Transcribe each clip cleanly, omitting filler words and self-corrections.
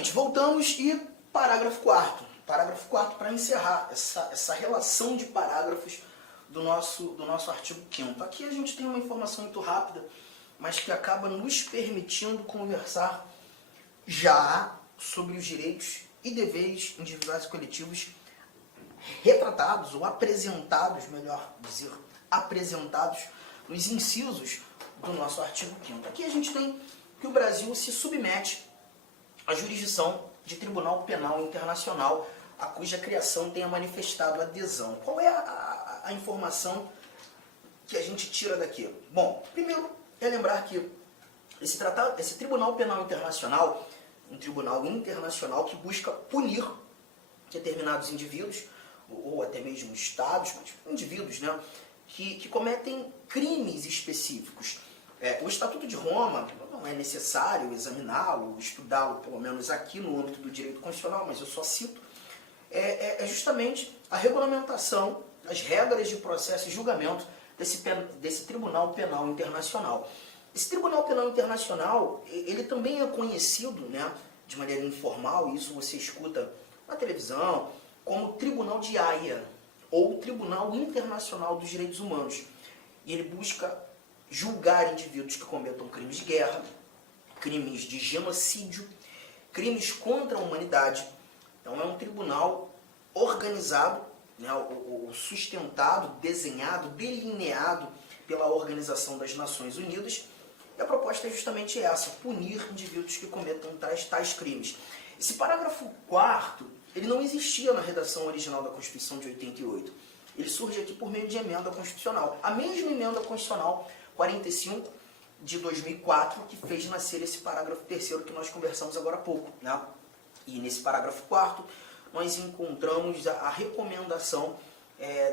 gente, voltamos e parágrafo 4º. Parágrafo 4º para encerrar essa relação de parágrafos do nosso artigo 5º. Aqui a gente tem uma informação muito rápida, mas que acaba nos permitindo conversar já sobre os direitos e deveres individuais e coletivos retratados ou apresentados, melhor dizer, apresentados nos incisos do nosso artigo 5º. Aqui a gente tem que o Brasil se submete à jurisdição de Tribunal Penal Internacional, a cuja criação tenha manifestado adesão. Qual é a informação que a gente tira daqui? Bom, primeiro é lembrar que esse Tribunal Penal Internacional, um tribunal internacional que busca punir determinados indivíduos, ou até mesmo estados, mas indivíduos, né, que cometem crimes específicos. O Estatuto de Roma, não é necessário examiná-lo, estudá-lo, pelo menos aqui no âmbito do direito constitucional, mas eu só cito, é justamente a regulamentação, as regras de processo e julgamento desse Tribunal Penal Internacional. Esse Tribunal Penal Internacional, ele também é conhecido, né, de maneira informal, e isso você escuta na televisão, como Tribunal de Haia, ou Tribunal Internacional dos Direitos Humanos. E ele busca julgar indivíduos que cometam crimes de guerra, crimes de genocídio, crimes contra a humanidade. Então é um tribunal organizado, né, sustentado, desenhado, delineado pela Organização das Nações Unidas. E a proposta é justamente essa, punir indivíduos que cometam tais crimes. Esse parágrafo 4º, ele não existia na redação original da Constituição de 88. Ele surge aqui por meio de emenda constitucional. A mesma emenda constitucional 45 de 2004 que fez nascer esse parágrafo 3º que nós conversamos agora há pouco, né? E nesse parágrafo 4º nós encontramos a recomendação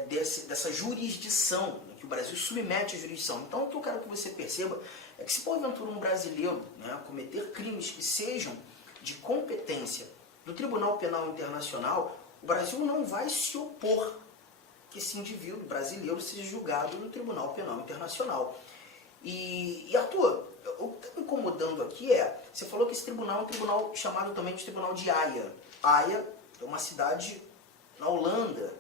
dessa jurisdição, né, que o Brasil submete à jurisdição. Então o que eu quero que você perceba é que se porventura um brasileiro, né, cometer crimes que sejam de competência do Tribunal Penal Internacional, o Brasil não vai se opor que esse indivíduo brasileiro seja julgado no Tribunal Penal Internacional. E Arthur, o que está me incomodando aqui você falou que esse tribunal é um tribunal chamado também de Tribunal de Haia. Haia é uma cidade na Holanda.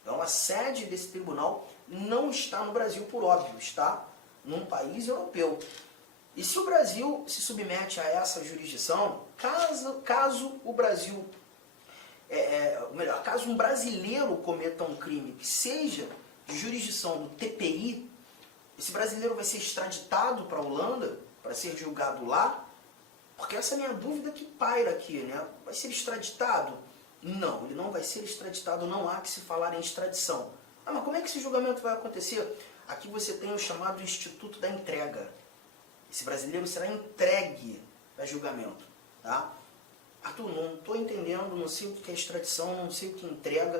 Então a sede desse tribunal não está no Brasil, por óbvio, está num país europeu. E se o Brasil se submete a essa jurisdição, caso o Brasil, caso um brasileiro cometa um crime que seja de jurisdição do TPI, esse brasileiro vai ser extraditado para a Holanda para ser julgado lá? Porque essa é a minha dúvida que paira aqui, né? Vai ser extraditado? Não, ele não vai ser extraditado, não há que se falar em extradição. Mas como é que esse julgamento vai acontecer? Aqui você tem o chamado Instituto da Entrega. Esse brasileiro será entregue a julgamento. Tá? Arthur, não estou entendendo, não sei o que é extradição, não sei o que é entrega.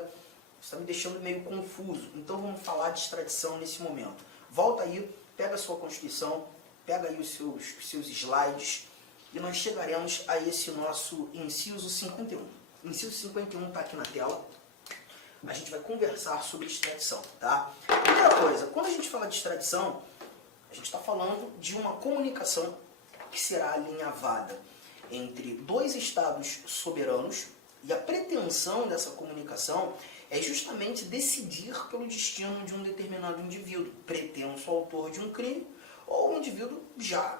Você está me deixando meio confuso. Então vamos falar de extradição nesse momento. Volta aí, pega a sua Constituição, pega aí os seus slides e nós chegaremos a esse nosso inciso 51. O inciso 51 está aqui na tela. A gente vai conversar sobre extradição. Tá? Primeira coisa, quando a gente fala de extradição, a gente está falando de uma comunicação que será alinhavada entre dois estados soberanos e a pretensão dessa comunicação é justamente decidir pelo destino de um determinado indivíduo, pretenso autor de um crime ou um indivíduo já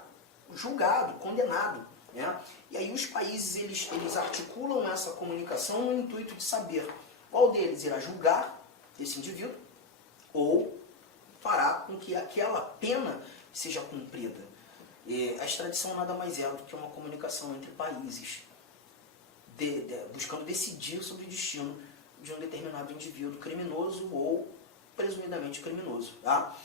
julgado, condenado. Né? E aí os países eles articulam essa comunicação no intuito de saber qual deles irá julgar esse indivíduo ou fará com que aquela pena seja cumprida. A extradição nada mais é do que uma comunicação entre países, buscando decidir sobre o destino de um determinado indivíduo criminoso ou presumidamente criminoso. Tá?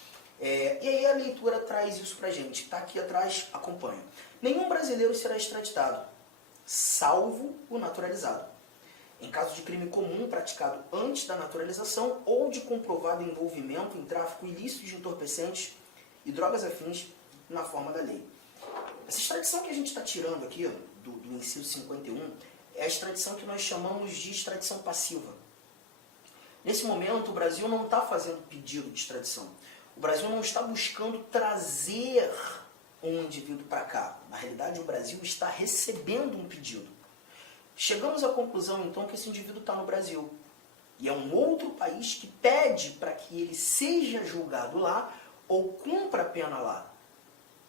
E aí a leitura traz isso pra gente. Está aqui atrás, acompanha. Nenhum brasileiro será extraditado, salvo o naturalizado. Em caso de crime comum praticado antes da naturalização ou de comprovado envolvimento em tráfico ilícito de entorpecentes e drogas afins na forma da lei. Essa extradição que a gente está tirando aqui, do inciso 51, é a extradição que nós chamamos de extradição passiva. Nesse momento, o Brasil não está fazendo pedido de extradição. O Brasil não está buscando trazer um indivíduo para cá. Na realidade, o Brasil está recebendo um pedido. Chegamos à conclusão, então, que esse indivíduo está no Brasil. E é um outro país que pede para que ele seja julgado lá ou cumpra a pena lá.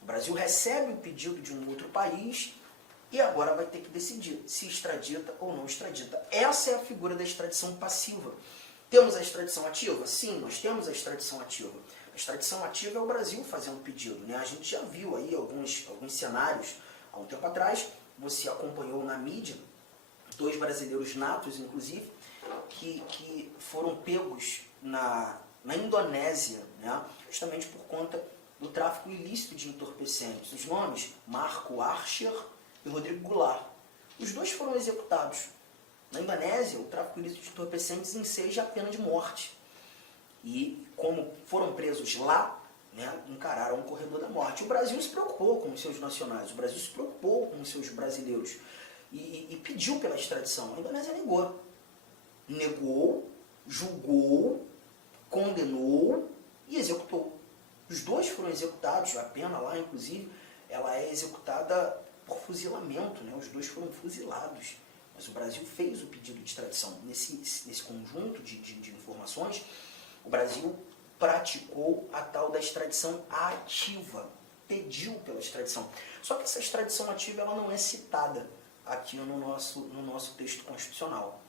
O Brasil recebe o pedido de um outro país e agora vai ter que decidir se extradita ou não extradita. Essa é a figura da extradição passiva. Temos a extradição ativa? Sim, nós temos a extradição ativa. A extradição ativa é o Brasil fazendo pedido, né? A gente já viu aí alguns cenários há um tempo atrás. Você acompanhou na mídia 2 brasileiros natos, inclusive, que foram pegos na Indonésia, né? Justamente por conta do tráfico ilícito de entorpecentes. Os nomes, Marco Archer e Rodrigo Goulart. Os 2 foram executados. Na Indonésia, o tráfico ilícito de entorpecentes enseja a pena de morte. E como foram presos lá, né, encararam o corredor da morte. O Brasil se preocupou com os seus nacionais, o Brasil se preocupou com os seus brasileiros e pediu pela extradição. A Indonésia negou, julgou, condenou e executou. Os 2 foram executados, a pena lá, inclusive, ela é executada por fuzilamento, né? Os 2 foram fuzilados. Mas o Brasil fez o pedido de extradição. Nesse conjunto de informações, o Brasil praticou a tal da extradição ativa, pediu pela extradição. Só que essa extradição ativa ela não é citada aqui no nosso texto constitucional.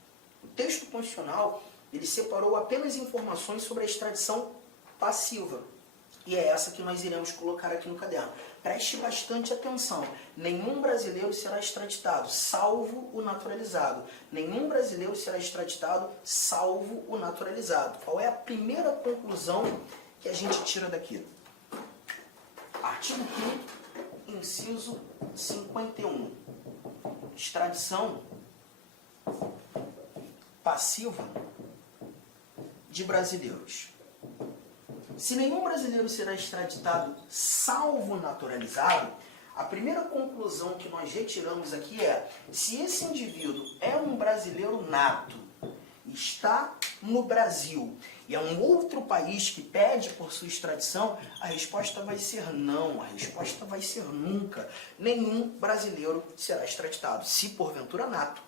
O texto constitucional ele separou apenas informações sobre a extradição passiva. E é essa que nós iremos colocar aqui no caderno. Preste bastante atenção. Nenhum brasileiro será extraditado, salvo o naturalizado. Nenhum brasileiro será extraditado, salvo o naturalizado. Qual é a primeira conclusão que a gente tira daqui? Artigo 5º, inciso 51. Extradição passiva de brasileiros. Se nenhum brasileiro será extraditado, salvo naturalizado, a primeira conclusão que nós retiramos aqui é: se esse indivíduo é um brasileiro nato, está no Brasil e é um outro país que pede por sua extradição, a resposta vai ser não, a resposta vai ser nunca. Nenhum brasileiro será extraditado, se porventura nato.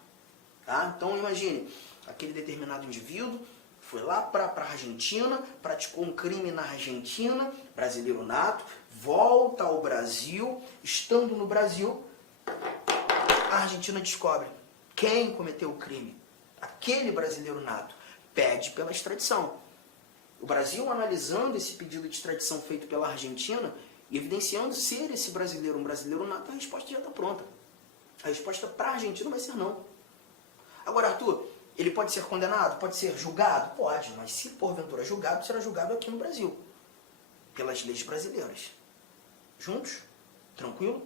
Tá? Então imagine, aquele determinado indivíduo foi lá para a Argentina, praticou um crime na Argentina, brasileiro nato, volta ao Brasil, estando no Brasil, a Argentina descobre quem cometeu o crime. Aquele brasileiro nato pede pela extradição. O Brasil, analisando esse pedido de extradição feito pela Argentina, e evidenciando ser esse brasileiro um brasileiro nato, a resposta já está pronta. A resposta para a Argentina vai ser não. Agora, Arthur, ele pode ser condenado? Pode ser julgado? Pode, mas se porventura julgado, será julgado aqui no Brasil, pelas leis brasileiras. Juntos? Tranquilo?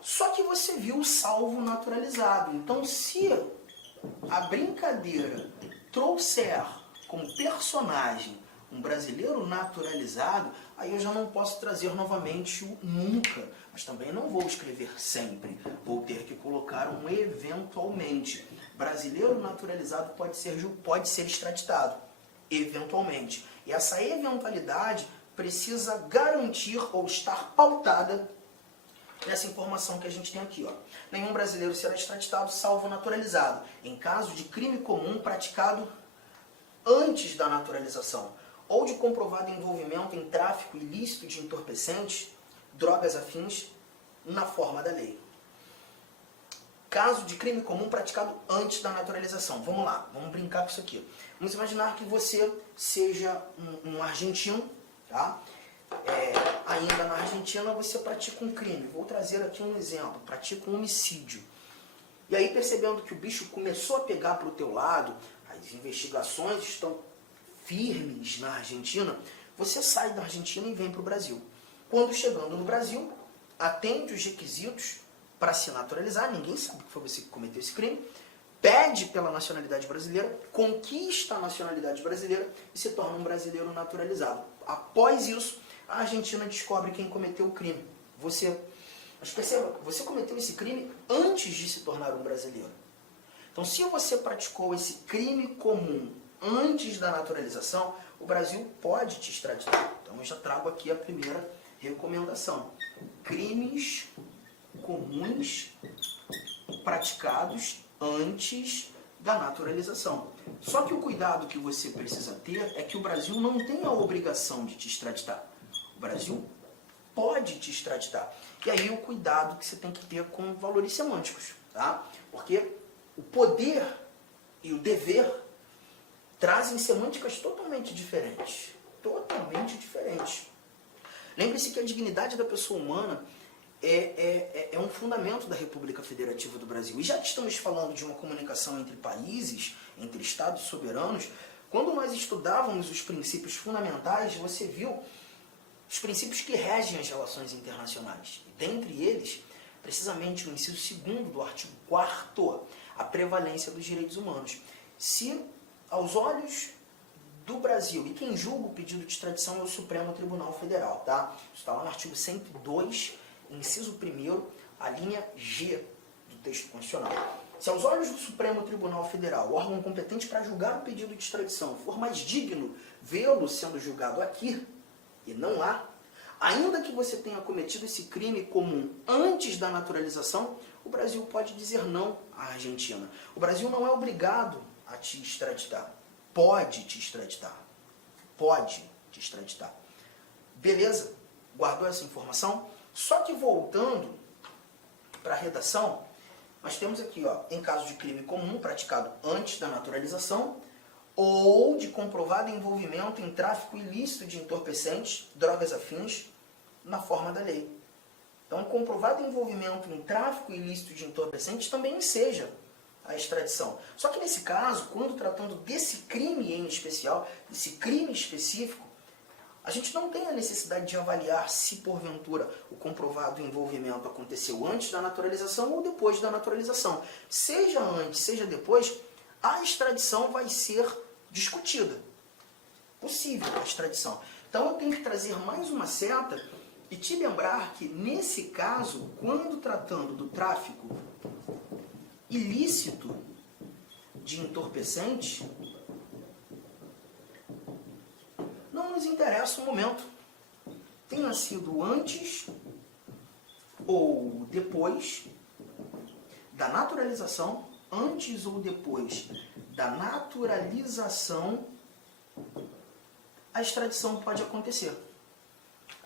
Só que você viu o salvo naturalizado. Então, se a brincadeira trouxer como personagem um brasileiro naturalizado, aí eu já não posso trazer novamente o nunca, mas também não vou escrever sempre. Vou ter que colocar um eventualmente. Brasileiro naturalizado pode ser extraditado, eventualmente. E essa eventualidade precisa garantir ou estar pautada nessa informação que a gente tem aqui. Ó. Nenhum brasileiro será extraditado, salvo naturalizado, em caso de crime comum praticado antes da naturalização, ou de comprovado envolvimento em tráfico ilícito de entorpecentes, drogas afins, na forma da lei. Caso de crime comum praticado antes da naturalização. Vamos lá, vamos brincar com isso aqui. Vamos imaginar que você seja um argentino, tá? Ainda na Argentina você pratica um crime. Vou trazer aqui um exemplo, pratica um homicídio. E aí, percebendo que o bicho começou a pegar para o teu lado, as investigações estão firmes na Argentina, você sai da Argentina e vem para o Brasil. Quando chegando no Brasil, atende os requisitos para se naturalizar, ninguém sabe que foi você que cometeu esse crime, pede pela nacionalidade brasileira, conquista a nacionalidade brasileira e se torna um brasileiro naturalizado. Após isso, a Argentina descobre quem cometeu o crime. Você. Mas perceba, você cometeu esse crime antes de se tornar um brasileiro. Então, se você praticou esse crime comum antes da naturalização, o Brasil pode te extraditar. Então, eu já trago aqui a primeira recomendação. Crimes comuns praticados antes da naturalização. Só que o cuidado que você precisa ter é que o Brasil não tem a obrigação de te extraditar. O Brasil pode te extraditar. E aí o cuidado que você tem que ter com valores semânticos, tá? Porque o poder e o dever trazem semânticas totalmente diferentes. Totalmente diferentes. Lembre-se que a dignidade da pessoa humana é um fundamento da República Federativa do Brasil. E já que estamos falando de uma comunicação entre países, entre estados soberanos, quando nós estudávamos os princípios fundamentais, você viu os princípios que regem as relações internacionais. E dentre eles, precisamente o inciso 2º do artigo 4º, a prevalência dos direitos humanos. Se, aos olhos do Brasil, e quem julga o pedido de extradição é o Supremo Tribunal Federal, tá? Isso está lá no artigo 102, inciso 1º, a linha G do texto constitucional. Se aos olhos do Supremo Tribunal Federal, o órgão competente para julgar o pedido de extradição, for mais digno vê-lo sendo julgado aqui, e não lá, ainda que você tenha cometido esse crime comum antes da naturalização, o Brasil pode dizer não à Argentina. O Brasil não é obrigado a te extraditar. Pode te extraditar. Pode te extraditar. Beleza? Guardou essa informação? Só que voltando para a redação, nós temos aqui, ó, em caso de crime comum praticado antes da naturalização ou de comprovado envolvimento em tráfico ilícito de entorpecentes, drogas afins, na forma da lei. Então, comprovado envolvimento em tráfico ilícito de entorpecentes também enseja a extradição. Só que nesse caso, quando tratando desse crime em especial, desse crime específico, a gente não tem a necessidade de avaliar se, porventura, o comprovado envolvimento aconteceu antes da naturalização ou depois da naturalização. Seja antes, seja depois, a extradição vai ser discutida. Possível a extradição. Então eu tenho que trazer mais uma seta e te lembrar que, nesse caso, quando tratando do tráfico ilícito de entorpecentes, não nos interessa o momento. Tenha sido antes ou depois da naturalização, antes ou depois da naturalização, a extradição pode acontecer.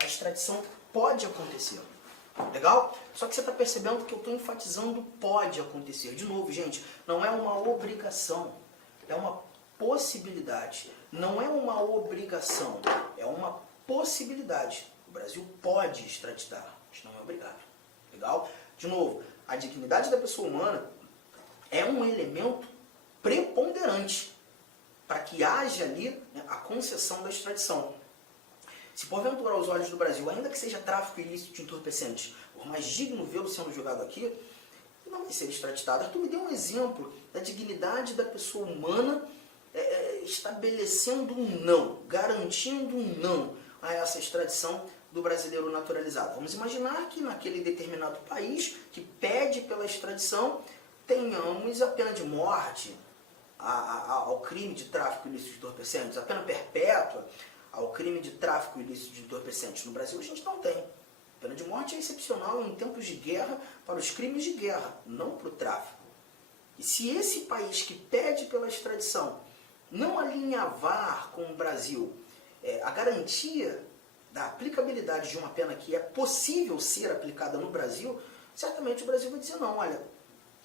A extradição pode acontecer. Legal? Só que você está percebendo que eu estou enfatizando pode acontecer. De novo, gente, não é uma obrigação, é uma possibilidade. Não é uma obrigação, é uma possibilidade. O Brasil pode extraditar, mas não é obrigado. Legal? De novo, a dignidade da pessoa humana é um elemento preponderante para que haja ali, né, a concessão da extradição. Se porventura aos olhos do Brasil, ainda que seja tráfico ilícito de entorpecentes, por mais digno vê-lo sendo julgado aqui, não vai ser extraditado. Arthur me deu um exemplo da dignidade da pessoa humana estabelecendo um não, garantindo um não a essa extradição do brasileiro naturalizado. Vamos imaginar que naquele determinado país que pede pela extradição tenhamos a pena de morte ao crime de tráfico ilícito de entorpecentes, a pena perpétua ao crime de tráfico ilícito de entorpecentes. No Brasil a gente não tem. A pena de morte é excepcional em tempos de guerra para os crimes de guerra, não para o tráfico. E se esse país que pede pela extradição não alinhavar com o Brasil a garantia da aplicabilidade de uma pena que é possível ser aplicada no Brasil, certamente o Brasil vai dizer não, olha,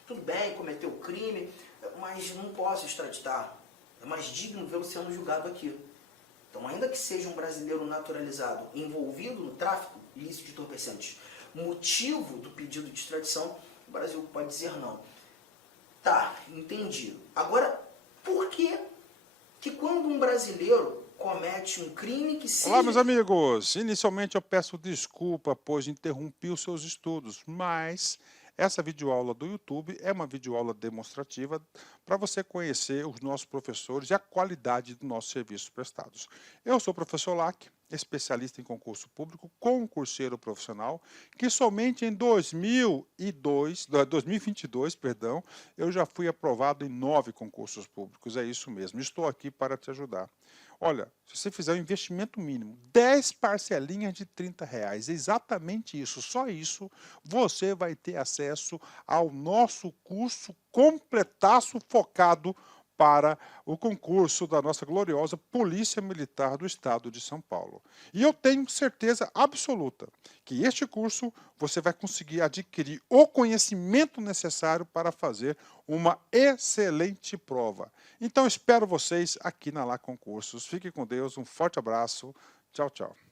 tudo bem, cometeu crime, mas não posso extraditar. É mais digno vê-lo sendo julgado aqui. Então, ainda que seja um brasileiro naturalizado envolvido no tráfico ilícito de entorpecentes, motivo do pedido de extradição, o Brasil pode dizer não. Tá, entendi. Agora, por que quando um brasileiro comete um crime que seja... Olá, meus amigos! Inicialmente eu peço desculpa, pois interrompi os seus estudos, mas essa videoaula do YouTube é uma videoaula demonstrativa para você conhecer os nossos professores e a qualidade dos nossos serviços prestados. Eu sou o professor Lac especialista em concurso público, concurseiro profissional, que somente em 2022, perdão, eu já fui aprovado em 9 concursos públicos. É isso mesmo, estou aqui para te ajudar. Olha, se você fizer um investimento mínimo, 10 parcelinhas de R$ 30, exatamente isso, só isso, você vai ter acesso ao nosso curso completaço focado para o concurso da nossa gloriosa Polícia Militar do Estado de São Paulo. E eu tenho certeza absoluta que este curso você vai conseguir adquirir o conhecimento necessário para fazer uma excelente prova. Então espero vocês aqui na Lá Concursos. Fique com Deus, um forte abraço. Tchau, tchau.